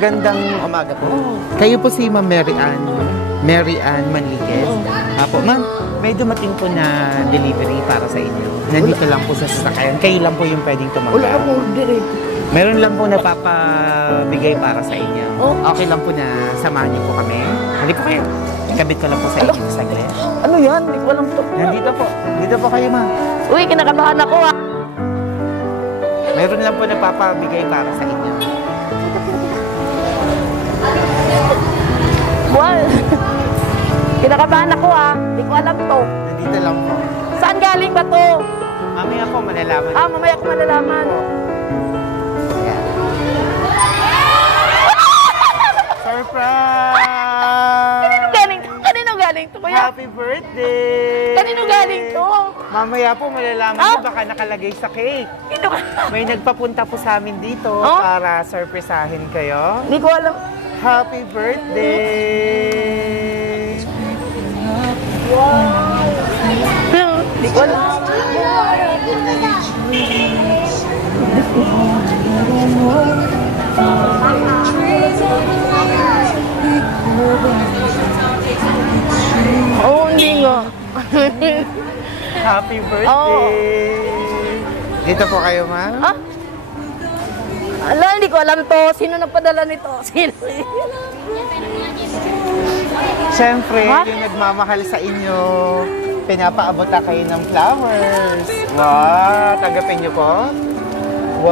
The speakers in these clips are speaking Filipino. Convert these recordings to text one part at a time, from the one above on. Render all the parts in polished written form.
Gandang umaga po. Kayo po si Ma'am Mary Ann Manliquez. Apo, ma'am, may dumating po na delivery para sa inyo. Nandito lang po sa sasakyan. Kayo lang po yung pwedeng tumanggap. Wala po, direct. Meron lang po napapabigay para sa inyo. Oh. Okay lang po na samahan niyo po kami. Hindi po kayo. Ikabit ko lang po sa inyo saglit. Ano yan? Hindi ko alam to. Nandito po. Dito po kayo, ma'am. Uy, kinakabahan ako ah. Meron lang po napapabigay para sa inyo. Well, kinakabahan ako ah. Hindi ko alam to. Nandito lang po. Saan galing ba to? Mamaya po malalaman. Ah, mamaya ko malalaman. Ayan. Surprise! Kanino galing to? Kanino galing to, kuya? Happy birthday! Kanino galing to? Mamaya po malalaman niyo baka nakalagay sa cake. May nagpapunta po sa amin dito para surprisahin kayo. Hindi ko alam. Happy birthday! Wow! Hindi ko alam. Oh, hindi nga. Happy birthday! Dito po kayo, ma'am. Ah? Ala, hindi ko alam to. Sino nagpadala nito? Sino? Siyempre, yung nagmamahal sa inyo, pinapaabot na kayo ng flowers. Wow! Tagapin niyo po. Wow!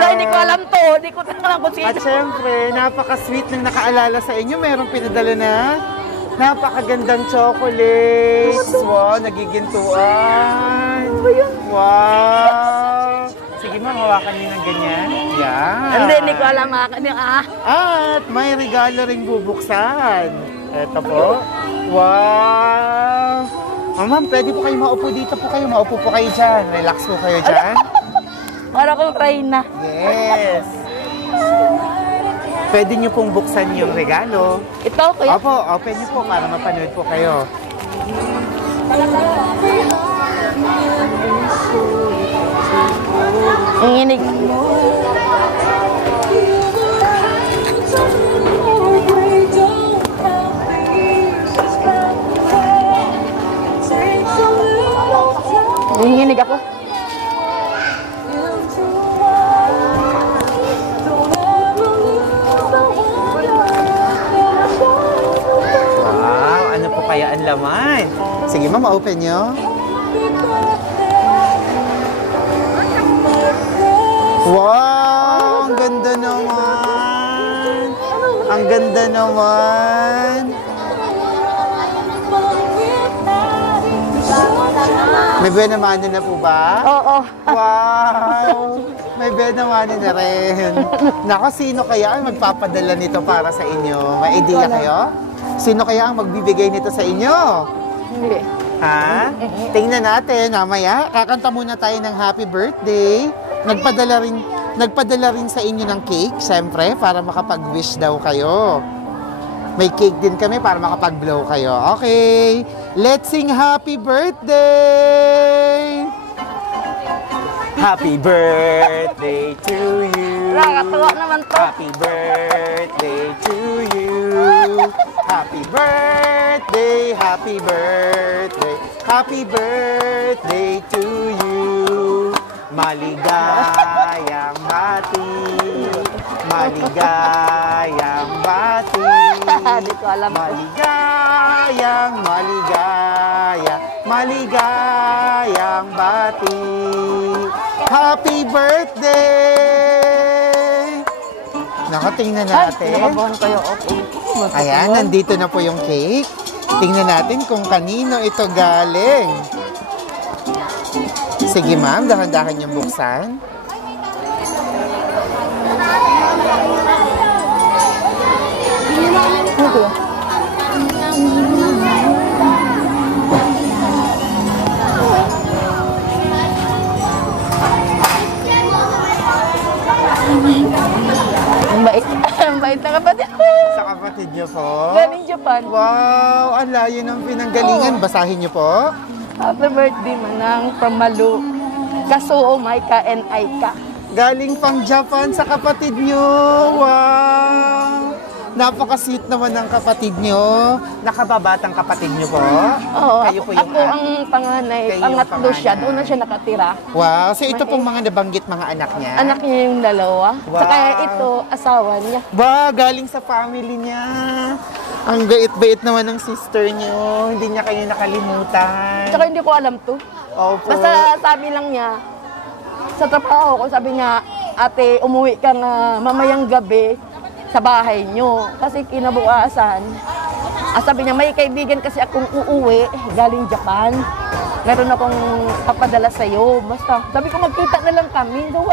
Ala, hindi ko alam to. Hindi ko alam kung sino. At siyempre, napaka-sweet ng nakaalala sa inyo. Merong pinadala na napakagandang chocolates. Wow, nagigintuan. Wow! Sige ma'am, hawakan niyo ng ganyan. Yan. Hindi ko alam. At may regalo ring bubuksan. Ito po. Wow! Ma'am, pwede po kayo maupo dito po kayo. Maupo po kayo dyan. Relax po kayo dyan. Para kong try na. Yes. Pwede niyo pong buksan yung regalo. Ito, kuya? Opo, open niyo po para mapanood po kayo. Ang inig. Nanginginig ako. Wow, ano po kaya ang laman? Sige ma'am, open nyo. Wow, ang ganda naman. Ang ganda naman. May benamano na po ba? Oo. Wow! May benamano na rin. Nako, sino kaya ang magpapadala nito para sa inyo? May idea kayo? Sino kaya ang magbibigay nito sa inyo? Hindi. Ha? Tingnan natin, mamaya. Kakanta muna tayo ng happy birthday. Nagpadala rin sa inyo ng cake, siyempre, para makapag-wish daw kayo. May cake din kami para makapag-blow kayo. Okay, let's sing happy birthday! Happy birthday to you! Nakakatuwa naman to. Happy birthday to you! Happy birthday! Happy birthday! Happy birthday to you! Maligayang bati! Maligayang bati! Hindi ko alam. Maligayang bati! Happy birthday! Nakatingnan natin. Nakabahan kayo. Ayan, nandito na po yung cake. Tingnan natin kung kanino ito galing. Sige ma'am, dahan-dahan yung buksan. Ang bait. Ang bait na kapatid ko. Sa kapatid niyo po. Galing Japan. Wow, ang layo ng pinanggalingan. Basahin niyo po. Happy birthday, Manang, from Malu. Kasuo, Maika, and Aika. Galing pang Japan sa kapatid nyo. Wow! Napaka-sweet naman ng kapatid nyo. Nakababatang kapatid nyo po? Oo, Kayo po yung ako ang panganay. Kayo yung Pangatlo siya. panganay. Doon na siya nakatira. Wow! So ito pong mga nabanggit mga anak niya? Anak niya yung dalawa. Wow. Saka ito, asawa niya. Ba, galing sa family niya. Ang bait-bait naman ng sister niyo. Hindi niya kayo nakalimutan. Saka hindi ko alam to. Opo. Basta sabi lang niya, sa trabaho ko, sabi niya, ate, umuwi ka nga mamayang gabi sa bahay niyo. Kasi kinabukasan, sabi niya, may kaibigan kasi akong uuwi galing Japan. Meron akong papadala sa'yo. Basta, sabi ko, magkita na lang kami. So,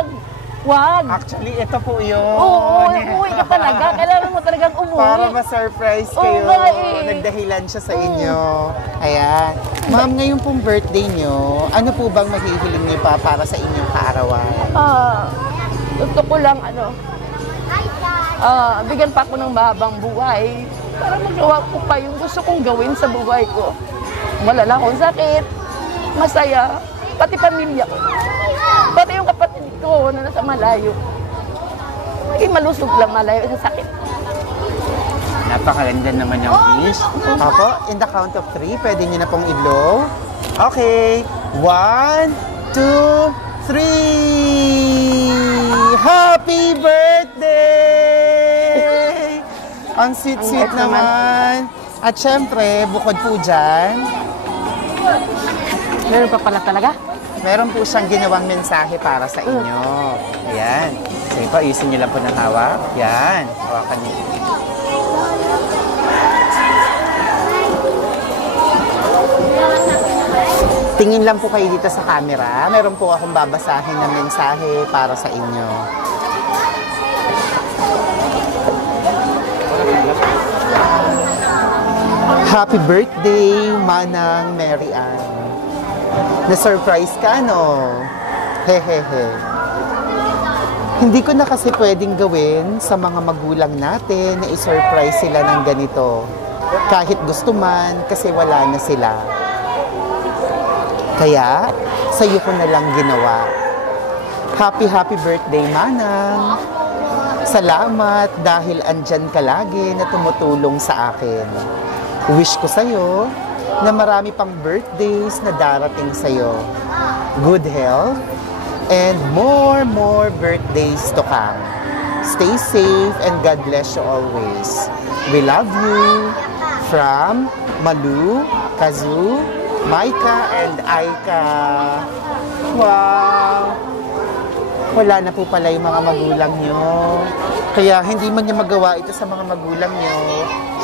wag. Actually, ito po yun. Oo, umuwi ka talaga. Kailangan mo talagang umuwi. Para ma-surprise kayo. Oo nga eh. Nagdahilan siya sa inyo. Ayan. Ma'am, ngayon pong birthday nyo, ano po bang mahihiling niyo pa para sa inyong kaarawan? Gusto ko lang, bigyan pa ako ng mahabang buhay para magawa ko pa yung gusto kong gawin sa buhay ko. Wala lang akong sakit, masaya, pati pamilya ko. Pati yung kapatid ko na nasa malayo. Maging malusog lang malayo sa sakit. Napakaganda naman yung wish. Opo, in the count of 3, pwede niyo na pong i-blow. Okay. 1, 2, 3! Happy birthday! Ang sweet-sweet naman. At syempre, bukod po dyan, Meron pa pala talaga? meron po siyang ginawang mensahe para sa inyo. Ayan. Sige po, ayusin niyo lang po ng hawak. Yan. Hawakan niyo. Tingin lang po kayo dito sa camera. Meron po akong babasahin na mensahe para sa inyo. Happy birthday, Manang Mary Ann. Na-surprise ka, no? Hehehe. Hindi ko na kasi pwedeng gawin sa mga magulang natin na i-surprise sila ng ganito. Kahit gusto man, kasi wala na sila. Kaya, sa'yo ko na lang ginawa. Happy birthday, Manang. Salamat dahil andyan ka lagi na tumutulong sa akin. Wish ko sa'yo na marami pang birthdays na darating sa'yo. Good health and more birthdays to come. Stay safe and God bless you always. We love you. From Malu, Kazu, Maika, and Aika. Wow! Wala na po pala yung mga magulang nyo. Kaya hindi man niya magawa ito sa mga magulang nyo.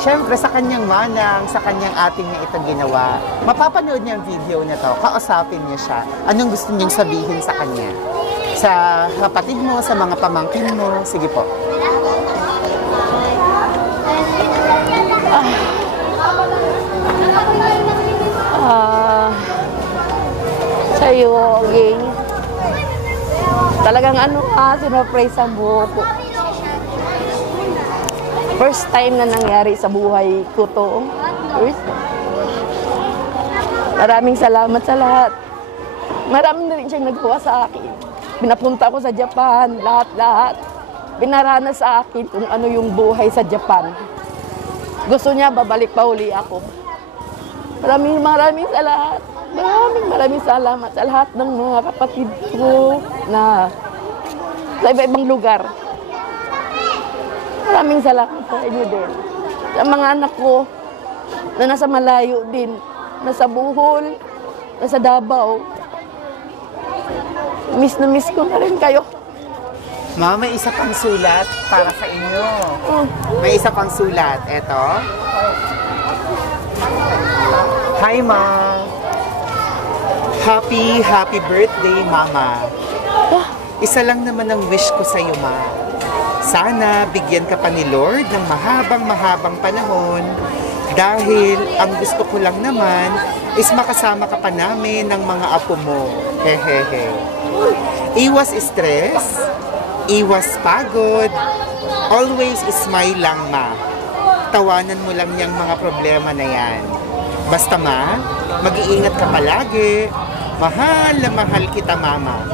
Siyempre, sa kanyang manang, sa kanyang ating niya ito ginawa. Mapapanood niya ang video na to, kausapin niya siya. Anong gusto niyang sabihin sa kanya? Sa kapatid mo, sa mga pamangkin mo. Sige po. Sa'yo, Ging. Talagang sinurprise ang buho ko. First time na nangyari sa buhay ko to. First. Maraming salamat sa lahat. Maraming na rin siyang nagawa sa akin. Pinapunta ko sa Japan, lahat-lahat. Pinaranas sa akin kung ano yung buhay sa Japan. Gusto niya, babalik pa uli ako. Maraming salamat. Maraming salamat sa lahat ng mga kapatid ko na sa iba-ibang lugar. Maraming salamat sa inyo din. Sa mga anak ko na nasa malayo din, nasa Bohol, nasa Davao. Miss na miss ko na rin kayo. Mama, may isa pang sulat para sa inyo. May isa pang sulat. Eto. Hi, Ma. Happy birthday, Mama. Isa lang naman ang wish ko sa iyo, Ma. Sana bigyan ka pa ni Lord ng mahabang panahon dahil ang gusto ko lang naman is makasama ka pa namin ng mga apo mo. Hehehe. Iwas stress, iwas pagod, always smile lang, Ma. Tawanan mo lang yung mga problema na yan. Basta, Ma, mag-iingat ka palagi. Mahal na mahal kita, Mama.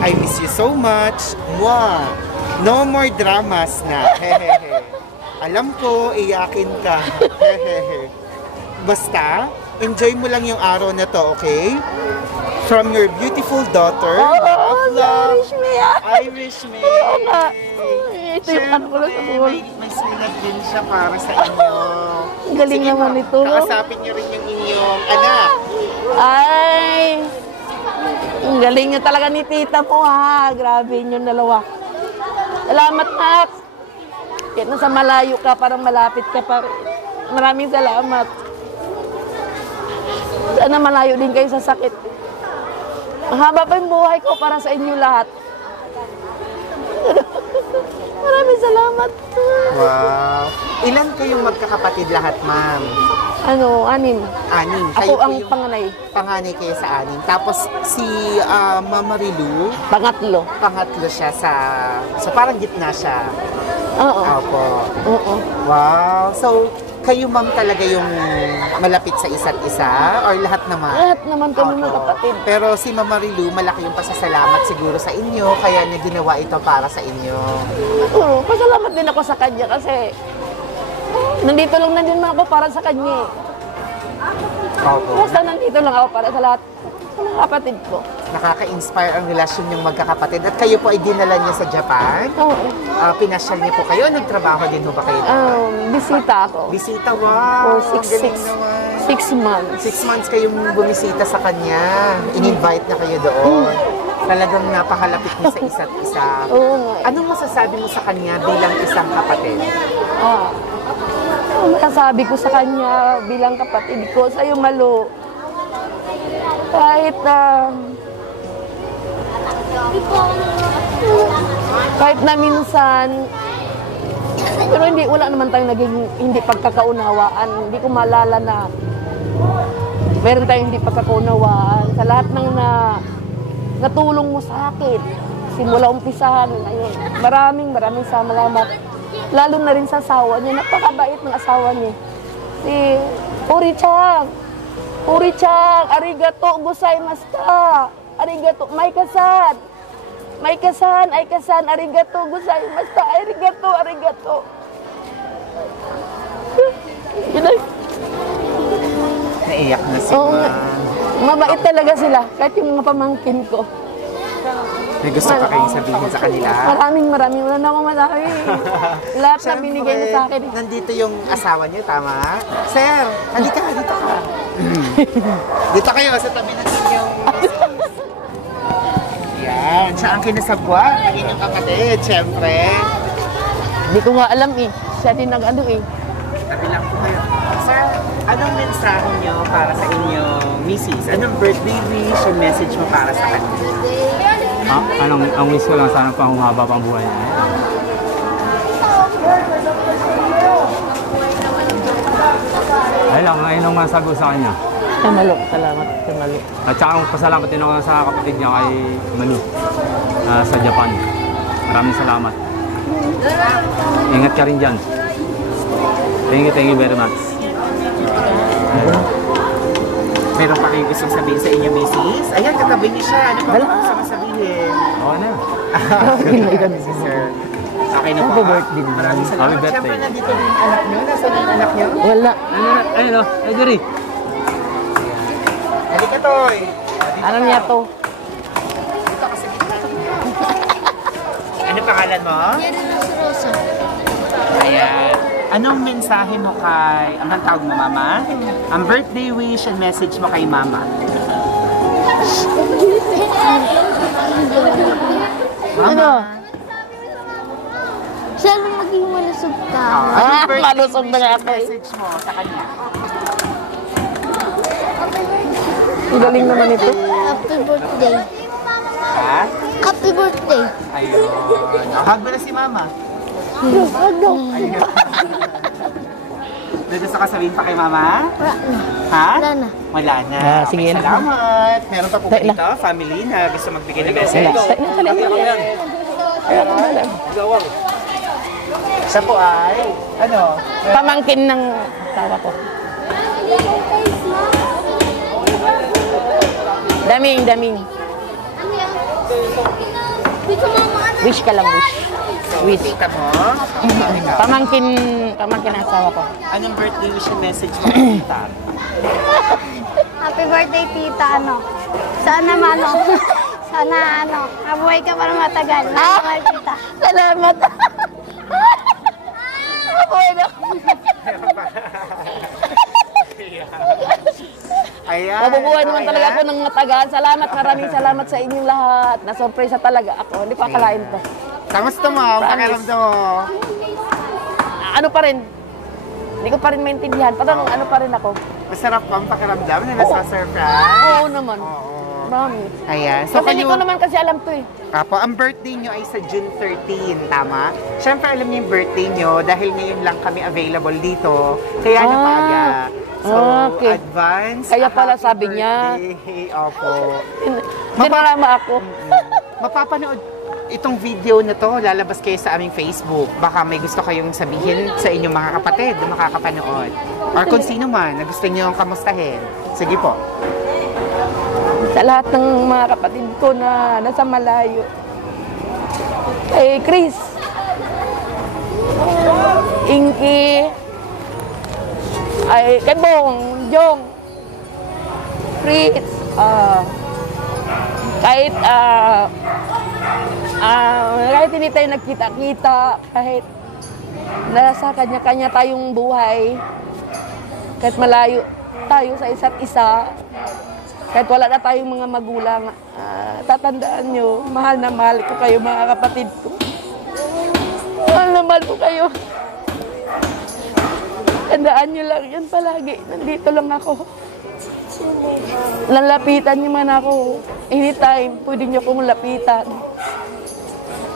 I miss you so much. Mwah. No more dramas na. Hehehe. Alam ko, iyakin ka. Hehehe. Basta, enjoy mo lang yung araw na to, okay? From your beautiful daughter, Irish me. Irish May. Oo nga. Ito yung ano ko lang sa Siyempre, buwan. may singat din siya para sa inyo. Ang galing Sige naman po, ito. Kakasapin niyo rin yung inyong anak. Ay, ang galing nyo talaga ni tita mo ha. Grabe yung dalawa. Salamat, Max. Kahit nasa malayo ka, parang malapit ka pa rin. Maraming salamat. Sana malayo din kayo sa sakit. Mahaba pa yung buhay ko para sa inyo lahat. Maraming salamat. Wow. Ilan kayong magkakapatid lahat, ma'am? Ano, 6. Anim. Ako Kayo po ang yung panganay. panganay kayo sa anim. Tapos si Mama Rilu, Pangatlo. pangatlo siya sa... So parang gitna siya. Oo. Opo. Oo. Wow. So, kayo ma'am talaga yung malapit sa isa't isa? Or lahat naman? Lahat naman kami Opo. magkapatid. Pero si Mama Rilu, malaki yung pasasalamat siguro sa inyo, kaya niya ginawa ito para sa inyo. Oo, pasalamat din ako sa kanya kasi nandito lang na din ako para sa kanya. Opo. Basta nandito lang ako para sa lahat sa mga kapatid ko. Nakaka-inspire ang relasyon yung magkakapatid. At kayo po ay dinala niya sa Japan. Oo. Pinasyal niya po kayo. Nagtrabaho din ho ba kayo? Bisita ako. Bisita, wow! For Ang galing naman. 6 months. 6 months kayong bumisita sa kanya. In-invite na kayo doon. Talagang napakalapit niyo sa isa't isa. Oo nga. Anong masasabi mo sa kanya bilang isang kapatid? Ang masasabi ko sa kanya bilang kapatid ko, sa'yo Malo, kahit na minsan, pero wala naman tayong naging hindi pagkakaunawaan. Hindi ko maalala na meron tayong hindi pagkakaunawaan sa lahat ng natulong mo sa akin. Simula umpisahan ngayon. Maraming salamat. Lalo na rin sa asawa niya. Napakabait ng asawa niya. Si Uri-chan, arigato gozaimashita. Arigato, Maika-san, arigato gozaimashita. Arigato. Naiyak na si Oo, Ma. mabait talaga sila, kahit yung mga pamangkin ko. May gusto pa kayong sabihin sa kanila? Maraming wala na akong masabi. Lahat na binigay niya sa akin. Nandito yung asawa niyo, tama? Sir, halika, dito ka. Dito kayo, sa tabi ng inyong misis. Yan, siya ang kinasabwa ng inyong kapatid, syempre. Hindi ko nga alam eh. Siya din nag-ano eh. Tabi lang po kayo. Sir, anong mensahe niyo para sa inyong misis? Anong birthday wish o message mo para sa kanya? Ang wish ko lang, sana pa humaba pang buhay niya. Ayun lang masagot sa kanya. Kamalo, salamat. Kamalo. At saka pasalamat din ako sa kapatid niya kay Manu sa Japan. Maraming salamat. Ingat ka rin dyan. Thank you very much. Meron pa kayong gustong sabihin sa inyong misis? Ayan, katabi niyo siya. Ano pa gusto mo sabihin? Oo na. Si Sir. Okay na po. Happy birthday. Maraming salamat. Happy birthday. Siyempre, nandito rin yung anak niyo. Nasaan yung anak niyo? Wala. Ayun o, Jerry. Halika, Toy. Ano niya to? Dito ka sa gitna. Ano pangalan mo? Rosa. Ayan. Anong mensahe mo kay... Anong tawag mo, Mama? Ang birthday wish and message mo kay Mama. Ano? Sana maging malusog ka. Anong birthday malusog na wish nga and ako eh. message mo sa kanya? Ang galing naman ito. Happy birthday. Ha? Happy birthday. Ayun. Hug mo na si Mama. Ano? Ayun. May gusto ka sabihin pa kay Mama? Wala na. Ha? Wala na. Wala na. Sige Okay, na. salamat. Meron pa po ba Tayo na. dito, family na gusto magbigay ng message? Siya po ay, ano? Pamangkin ng asawa ko. Daming. Wish ka lang, wish. Wish. Tita mo? Pamangkin ang asawa ko. Anong birthday wish and message mo kay tita? Happy birthday, tita. Sana mabuhay ka para matagal. Mahal tita. Salamat. Mabuhay na. Ayan. Mabubuhay naman talaga ako ng matagal. Salamat, maraming salamat sa inyong lahat. Na-surpresa talaga ako. Hindi pa akalain to. Kamusta mo? Pakiramdam mo? Ano pa rin? Hindi ko pa rin maintindihan. Parang ano pa rin ako. Masarap bang pakiramdam na nasa-surprise? Oo naman. Oo. Marami. Ayan. Kasi hindi ko naman kasi alam to eh. Apo, ang birthday nyo ay sa June 13, tama? Siyempre, alam niyo yung birthday nyo dahil ngayon lang kami available dito. Kaya napaaga. So, okay. advance. Kaya pala happy sabi niya. birthday. Opo. Dinarama ako. Mapapanood itong video na to, lalabas kayo sa aming Facebook. Baka may gusto kayong sabihin sa inyong mga kapatid na makakapanood. Or kung sino man na gusto nyo kamustahin. Sige po. Sa lahat ng mga kapatid ko na nasa malayo. Kay Chris, Inky, kay Bong, Jong, Chris, kahit hindi tayo nagkita-kita, kahit nasa kanya-kanya tayong buhay, kahit malayo tayo sa isa't isa, kahit wala na tayong mga magulang, tatandaan nyo, mahal na mahal ko kayo mga kapatid ko. Mahal na mahal ko kayo. Tandaan nyo lang yan palagi. Nandito lang ako. Lalapitan nyo man ako. Anytime, pwede nyo kong lapitan.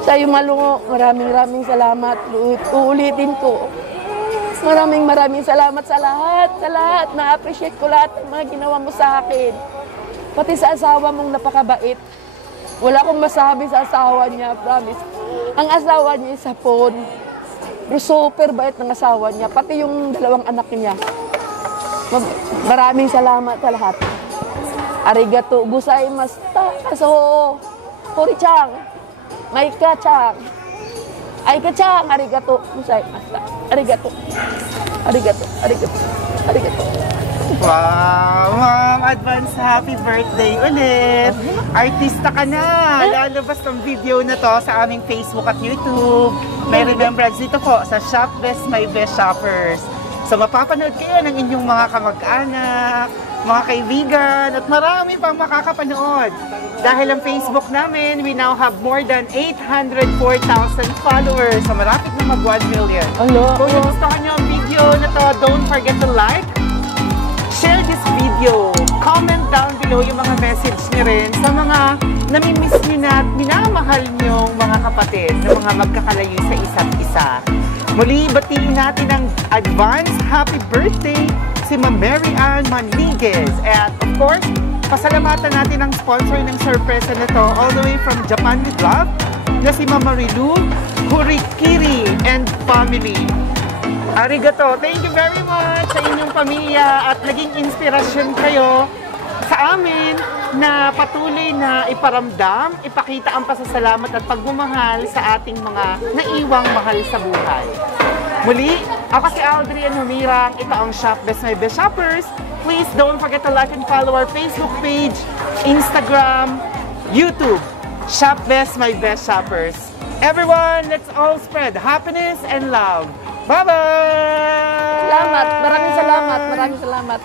Sa'yo Malungo, maraming salamat. Uulitin ko. Maraming salamat sa lahat. Na-appreciate ko lahat ng mga ginawa mo sa akin. Pati sa asawa mong napakabait. Wala akong masabi sa asawa niya, promise. Ang asawa niya sa phone. Pero super bait ng asawa niya. Pati yung dalawang anak niya. Maraming salamat sa lahat. Arigato gozaimashita. So, Hori-chan, Maika-chan, Aika-chan, arigato gozaimashita. Arigato. Wow, ma'am, advance happy birthday ulit. Artista ka na. Lalabas ng video na to sa aming Facebook at YouTube. May remembrance dito po sa Shop Best My Best Shoppers. So mapapanood kayo ng inyong mga kamag-anak, mga kaibigan, at marami pang makakapanood. Dahil ang Facebook namin, we now have more than 804,000 followers. So marapit na mag 1 million. Kung gusto nyo ang video na to, don't forget to like, share this video, comment down below yung mga message nyo rin sa mga namimiss nyo na at minamahal nyong mga kapatid na mga magkakalayo sa isa't isa. Muli, batiin natin ang advance happy birthday si Ma'am Mary Ann Manliguez. And of course, pasalamatan natin ang sponsor ng sorpresa na to all the way from Japan with Love na si Ma'am Marilu Hurikiri and family. Arigato. Thank you very much sa inyong pamilya at naging inspirasyon kayo sa amin na patuloy na iparamdam, ipakita ang pasasalamat at pagmamahal sa ating mga naiwang mahal sa buhay. Muli, ako si Aldrian Humirang. Ito ang Shop Best My Best Shoppers. Please don't forget to like and follow our Facebook page, Instagram, YouTube. Shop Best My Best Shoppers. Everyone, let's all spread happiness and love. Bye-bye! Maraming salamat.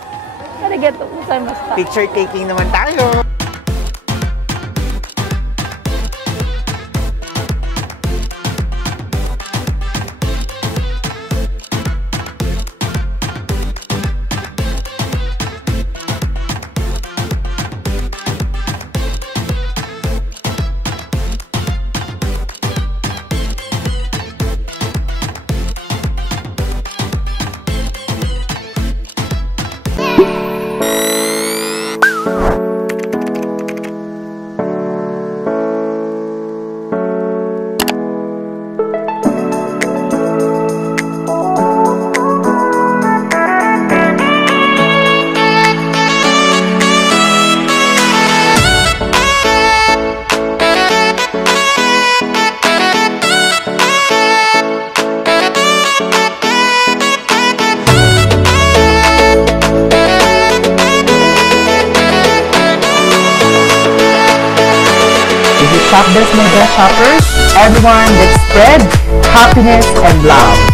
Arigato gozaimashita. Picture taking naman tayo. Shop Best My Best Shoppers, everyone that spread happiness and love.